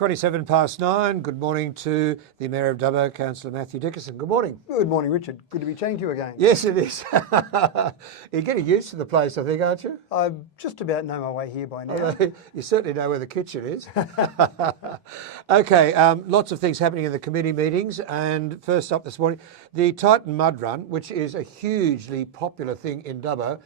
9:27. Good morning to the Mayor of Dubbo, Councillor Matthew Dickerson. Good morning. Good morning, Richard. Good to be chatting to you again. Yes, it is. You're getting used to the place, I think, aren't you? I just about know my way here by now. You certainly know where the kitchen is. Okay, lots of things happening in the committee meetings. And first up this morning, the Titan Mud Run, which is a hugely popular thing in Dubbo,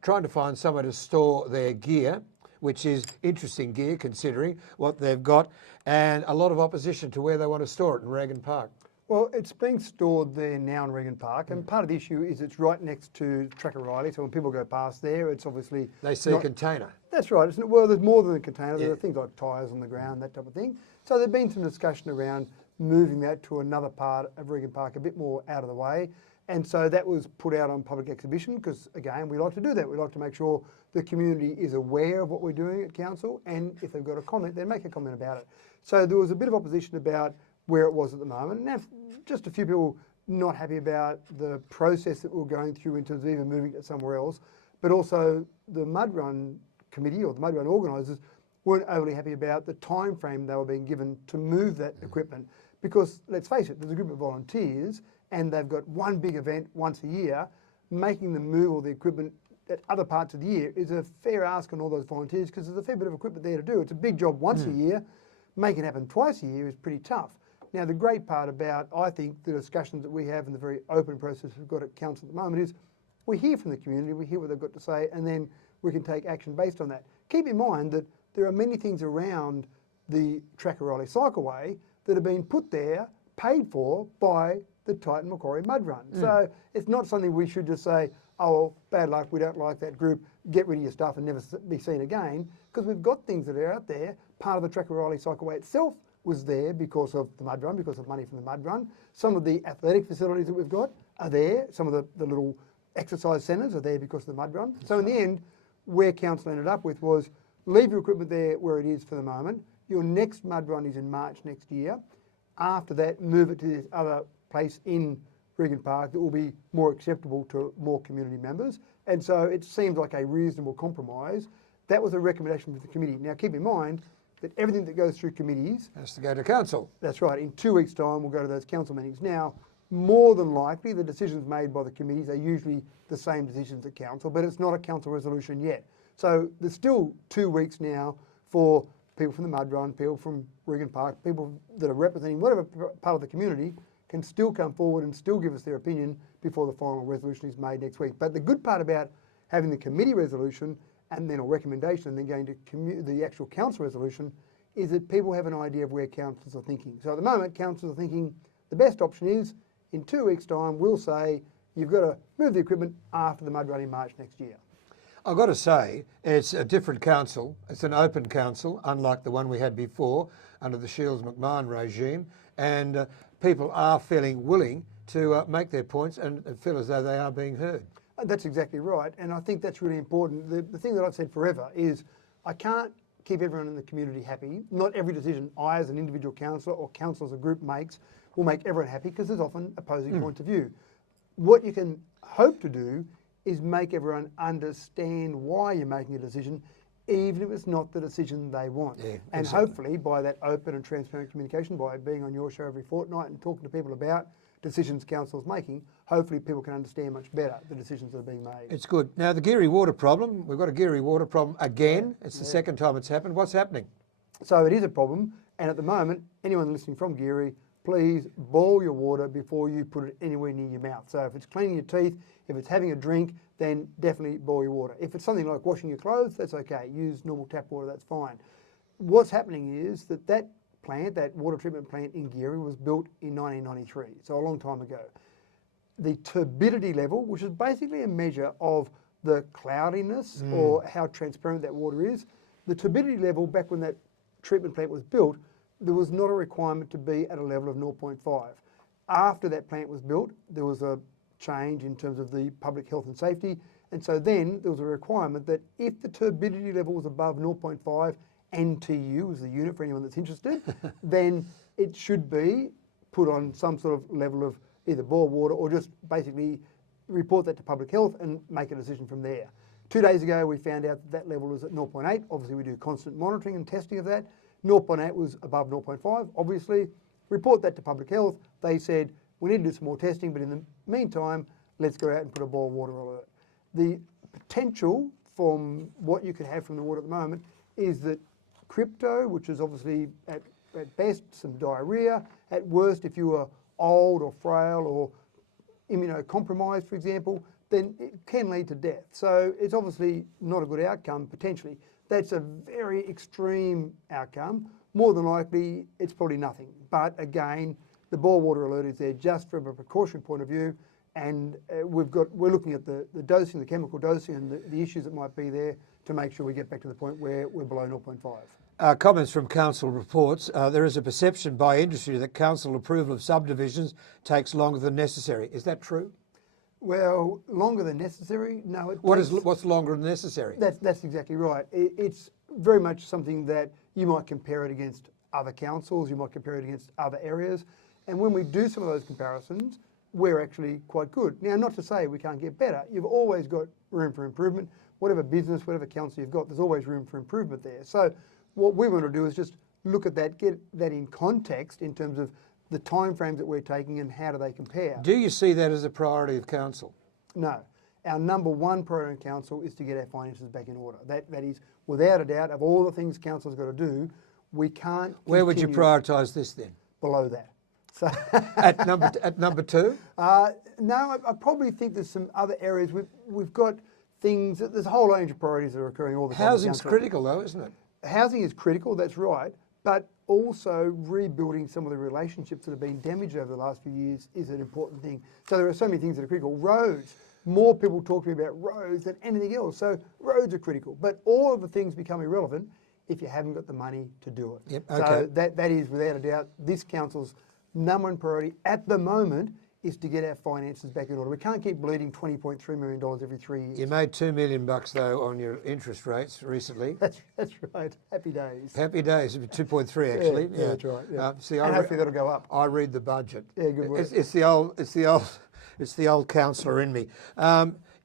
trying to find somewhere to store their gear, which is interesting gear considering what they've got, and a lot of opposition to where they want to store it in Regan Park. Well, it's being stored there now in Regan Park, and part of the issue is it's right next to Track O'Reilly, so when people go past there, it's obviously... They see a container. That's right. Well, there's more than a container. There are things like tyres on the ground, that type of thing. So there's been some discussion around moving that to another part of Regan Park, a bit more out of the way. And so that was put out on public exhibition because, again, we like to do that. We like to make sure the community is aware of what we're doing at council, and if they've got a comment, then make a comment about it. So there was a bit of opposition about where it was at the moment. Now, just a few people not happy about the process that we're going through in terms of even moving it somewhere else, but also the Mud Run committee or the Mud Run organisers weren't overly happy about the time frame they were being given to move that equipment because, let's face it, there's a group of volunteers and they've got one big event once a year. Making them move all the equipment at other parts of the year is a fair ask on all those volunteers because there's a fair bit of equipment there to do. It's a big job once a year. Making it happen twice a year is pretty tough. Now, the great part about, I think, the discussions that we have and the very open process we've got at council at the moment is we hear from the community, we hear what they've got to say, and then we can take action based on that. Keep in mind that there are many things around the Track O'Reilly Cycleway that have been put there, paid for by the Titan Macquarie Mud Run. So it's not something we should just say, oh, well, bad luck, we don't like that group, get rid of your stuff and never be seen again, because we've got things that are out there. Part of the Track O'Reilly Cycleway itself was there because of the Mud Run, because of money from the Mud Run. Some of the athletic facilities that we've got are there. Some of the little exercise centres are there because of the Mud Run. So in the end, where council ended up with was leave your equipment there where it is for the moment. Your next Mud Run is in March next year. After that, move it to this other place in Regan Park that will be more acceptable to more community members. And so it seems like a reasonable compromise. That was a recommendation for the committee. Now keep in mind that everything that goes through committees has to go to council. That's right. In 2 weeks' time, we'll go to those council meetings. Now, more than likely, the decisions made by the committees are usually the same decisions at council, but it's not a council resolution yet. So there's still 2 weeks now for people from the Mud Run, people from Regan Park, people that are representing whatever part of the community can still come forward and still give us their opinion before the final resolution is made next week. But the good part about having the committee resolution and then a recommendation and then going to the actual council resolution is that people have an idea of where councils are thinking. So at the moment, councils are thinking the best option is in 2 weeks' time, we'll say you've got to move the equipment after the Mud Run in March next year. I've got to say, it's a different council. It's an open council, unlike the one we had before under the Shields-McMahon regime. And people are feeling willing to make their points and feel as though they are being heard. That's exactly right. And I think that's really important. The thing that I've said forever is I can't keep everyone in the community happy. Not every decision I as an individual councillor or council as a group makes will make everyone happy because there's often opposing points of view. What you can hope to do is make everyone understand why you're making a decision, even if it's not the decision they want. Yeah, and exactly. Hopefully by that open and transparent communication, by being on your show every fortnight and talking to people about decisions council's making, hopefully people can understand much better the decisions that are being made. It's good. Now the Geary Water problem, we've got a Geary Water problem again. It's the second time it's happened. What's happening? So it is a problem, and at the moment, anyone listening from Geary, please boil your water before you put it anywhere near your mouth. So if it's cleaning your teeth, if it's having a drink, then definitely boil your water. If it's something like washing your clothes, that's okay. Use normal tap water, that's fine. What's happening is that plant, that water treatment plant in Geary was built in 1993, so a long time ago. The turbidity level, which is basically a measure of the cloudiness or how transparent that water is, the turbidity level back when that treatment plant was built, there was not a requirement to be at a level of 0.5. After that plant was built, there was a change in terms of the public health and safety, and so then there was a requirement that if the turbidity level was above 0.5 NTU is the unit for anyone that's interested, then it should be put on some sort of level of either boil water or just basically report that to public health and make a decision from there. 2 days ago, we found out that level was at 0.8. Obviously, we do constant monitoring and testing of that. 0.8 was above 0.5, obviously. Report that to Public Health. They said, we need to do some more testing, but in the meantime, let's go out and put a boil water alert. The potential from what you could have from the water at the moment is that crypto, which is obviously at best some diarrhoea, at worst if you were old or frail or immunocompromised, for example, then it can lead to death. So it's obviously not a good outcome, potentially. That's a very extreme outcome. More than likely, it's probably nothing. But again, the boil water alert is there just from a precautionary point of view, and we're looking at the dosing, the chemical dosing, and the issues that might be there to make sure we get back to the point where we're below 0.5. Comments from council reports. There is a perception by industry that council approval of subdivisions takes longer than necessary. Is that true? Well, longer than necessary? No. What's longer than necessary? That's exactly right. It's very much something that you might compare it against other councils, you might compare it against other areas. And when we do some of those comparisons, we're actually quite good. Now, not to say we can't get better. You've always got room for improvement. Whatever business, whatever council you've got, there's always room for improvement there. So what we want to do is just look at that, get that in context in terms of the timeframes that we're taking and how do they compare. Do you see that as a priority of council? No. Our number one priority in council is to get our finances back in order. That is, without a doubt, of all the things council's got to do, we can't. Where would you prioritise this then? Below that. So at number two? No, I probably think there's some other areas. We've got things, there's a whole range of priorities that are occurring all the time. Housing's critical though, isn't it? Housing is critical, that's right, but also rebuilding some of the relationships that have been damaged over the last few years is an important thing. So there are so many things that are critical. Roads, more people talk to me about roads than anything else. So roads are critical, but all of the things become irrelevant if you haven't got the money to do it. Yep, okay. So that is without a doubt this council's number one priority at the moment is to get our finances back in order. We can't keep bleeding $20.3 million every 3 years. You made $2 million though on your interest rates recently. That's right. Happy days. Happy days. 2.3 actually. Yeah, that's right. Yeah. And hopefully that'll go up. I read the budget. Yeah, good work. It's the old councillor in me.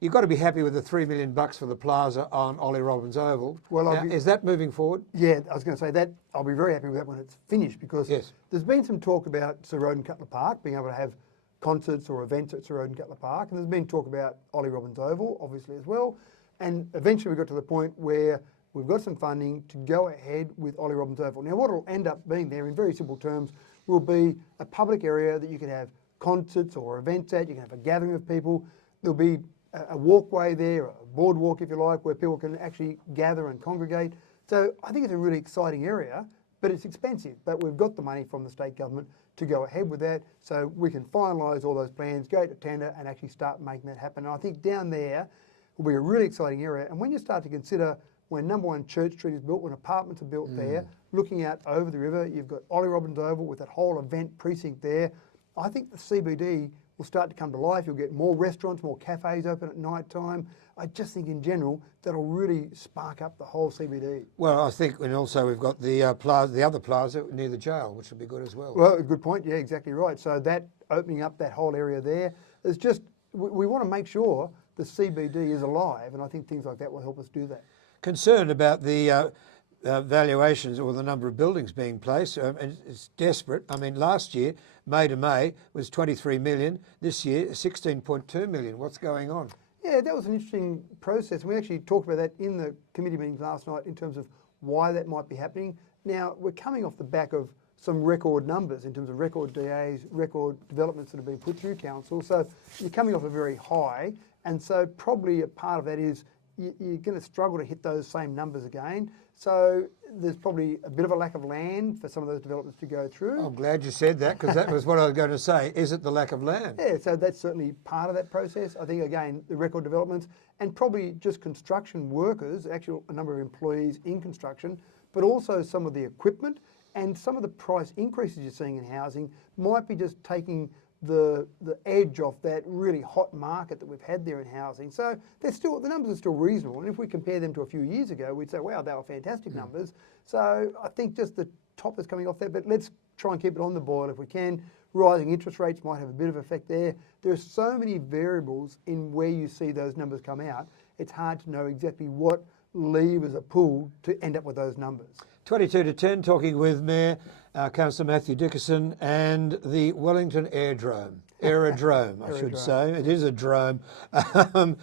You've got to be happy with the $3 million for the plaza on Ollie Robbins Oval. Well, is that moving forward? Yeah, I was going to say that. I'll be very happy with that when it's finished because there's been some talk about Sir Roden and Cutler Park being able to have concerts or events at Sir Roden and Cutler Park, and there's been talk about Ollie Robbins Oval, obviously as well. And eventually we got to the point where we've got some funding to go ahead with Ollie Robbins Oval. Now, what will end up being there, in very simple terms, will be a public area that you can have concerts or events at. You can have a gathering of people. There'll be a walkway there, a boardwalk if you like, where people can actually gather and congregate. So I think it's a really exciting area, but it's expensive. But we've got the money from the state government to go ahead with that, so we can finalise all those plans, go to tender and actually start making that happen. And I think down there will be a really exciting area. And when you start to consider when number 1 Church Street is built, when apartments are built there, looking out over the river, you've got Ollie Robbins Oval with that whole event precinct there. I think the CBD will start to come to life. You'll get more restaurants, more cafes open at night time. I just think in general that'll really spark up the whole CBD. Well, I think, and also we've got the plaza, the other plaza near the jail, which will be good as well. Well, a good point. Yeah, exactly right. So that opening up that whole area there is just, we want to make sure the CBD is alive, and I think things like that will help us do that. Concerned about the valuations or the number of buildings being placed, and it's desperate. I mean, last year, May to May, was 23 million. This year, 16.2 million. What's going on? Yeah, that was an interesting process. We actually talked about that in the committee meetings last night in terms of why that might be happening. Now, we're coming off the back of some record numbers in terms of record DAs, record developments that have been put through council. So you're coming off a very high, and so probably a part of that is you're going to struggle to hit those same numbers again. So there's probably a bit of a lack of land for some of those developments to go through. I'm glad you said that, because that was what I was going to say. Is it the lack of land? Yeah, so that's certainly part of that process. I think, again, the record developments and probably just construction workers, actually a number of employees in construction, but also some of the equipment and some of the price increases you're seeing in housing might be just taking the edge off that really hot market that we've had there in housing. So they're still, the numbers are still reasonable, and if we compare them to a few years ago, we'd say, wow, they were fantastic numbers. So I think just the top is coming off there, but let's try and keep it on the boil if we can. Rising interest rates might have a bit of effect there. There are so many variables in where you see those numbers come out. It's hard to know exactly what levers are pulled to end up with those numbers. 22 to 10, talking with Mayor Councillor Matthew Dickerson and the Wellington aerodrome, I should say. It is a drome. The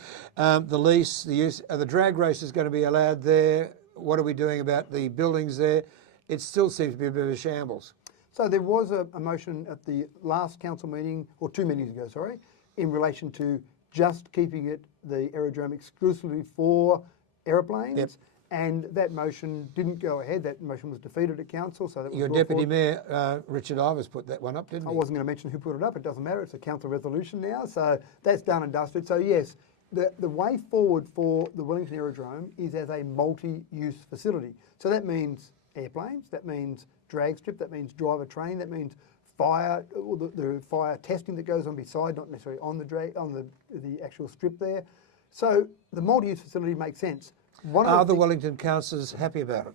lease, the use, the drag race is going to be allowed there. What are we doing about the buildings there? It still seems to be a bit of a shambles. So there was a motion at the last council meeting, or 2 meetings ago, sorry, in relation to just keeping it, the aerodrome, exclusively for aeroplanes. Yep. And that motion didn't go ahead. That motion was defeated at council. So that was Your brought Deputy forward. Mayor, Richard Ivers, put that one up, didn't I he? wasn't going to mention who put it up. It doesn't matter. It's a council resolution now. So that's done and dusted. So yes, the way forward for the Wellington Aerodrome is as a multi-use facility. So that means airplanes, that means drag strip, that means driver training, that means fire, or the fire testing that goes on beside, not necessarily on the actual strip there. So the multi-use facility makes sense. Are the Wellington councillors happy about it?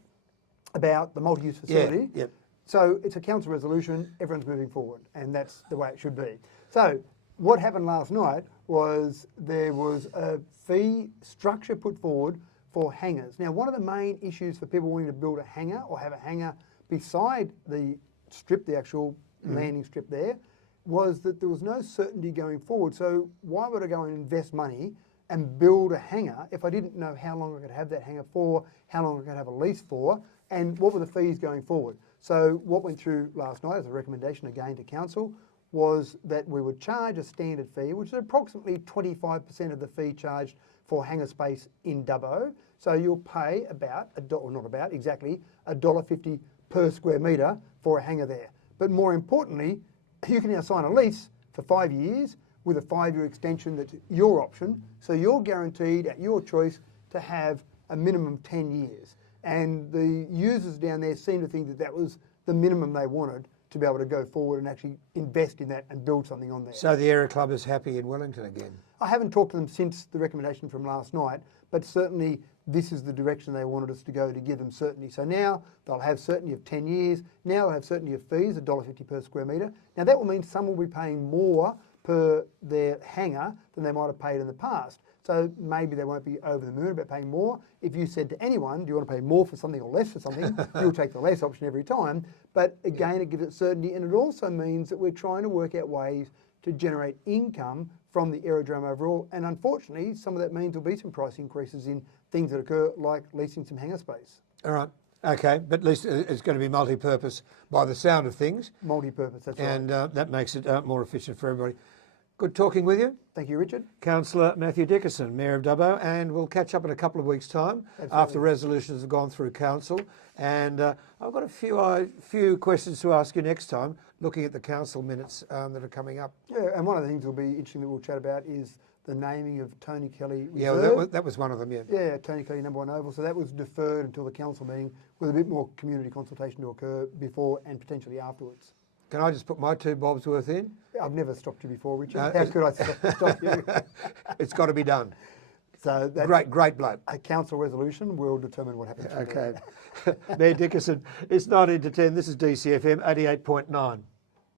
About the multi-use facility? Yeah, yep. So it's a council resolution, everyone's moving forward, and that's the way it should be. So what happened last night was there was a fee structure put forward for hangars. Now, one of the main issues for people wanting to build a hangar or have a hangar beside the strip, the actual landing strip there, was that there was no certainty going forward. So why would I go and invest money and build a hangar if I didn't know how long I could have that hangar for, how long I could have a lease for, and what were the fees going forward? So what went through last night as a recommendation again to council was that we would charge a standard fee, which is approximately 25% of the fee charged for hangar space in Dubbo. So you'll pay about, or not about, exactly $1.50 per square metre for a hangar there. But more importantly, you can now sign a lease for 5 years with a 5-year extension that's your option. So you're guaranteed at your choice to have a minimum 10 years. And the users down there seem to think that that was the minimum they wanted to be able to go forward and actually invest in that and build something on there. So the Aero Club is happy in Wellington again? I haven't talked to them since the recommendation from last night, but certainly this is the direction they wanted us to go to give them certainty. So now they'll have certainty of 10 years. Now they'll have certainty of fees, $1.50 per square metre. Now that will mean some will be paying more per their hangar than they might have paid in the past. So maybe they won't be over the moon about paying more. If you said to anyone, do you want to pay more for something or less for something, you'll take the less option every time. But again, it gives it certainty, and it also means that we're trying to work out ways to generate income from the aerodrome overall. And unfortunately, some of that means there'll be some price increases in things that occur, like leasing some hangar space. All right. Okay, but at least it's going to be multi-purpose by the sound of things. Multi-purpose, that's right. And that makes it more efficient for everybody. Good talking with you. Thank you, Richard. Councillor Matthew Dickerson, Mayor of Dubbo, and we'll catch up in a couple of weeks' time after resolutions have gone through council. And I've got a few questions to ask you next time, looking at the council minutes that are coming up. Yeah, and one of the things that'll be interesting that we'll chat about is the naming of Tony Kelly Reserve. Yeah, that was one of them, yeah. Yeah, Tony Kelly number 1 oval. So that was deferred until the council meeting with a bit more community consultation to occur before and potentially afterwards. Can I just put my 2 bobs worth in? I've never stopped you before, Richard. How could I stop you? It's got to be done. So that's Great bloke. a council resolution will determine what happens. Okay. Mayor Dickerson, it's 19 to 10. This is DCFM 88.9.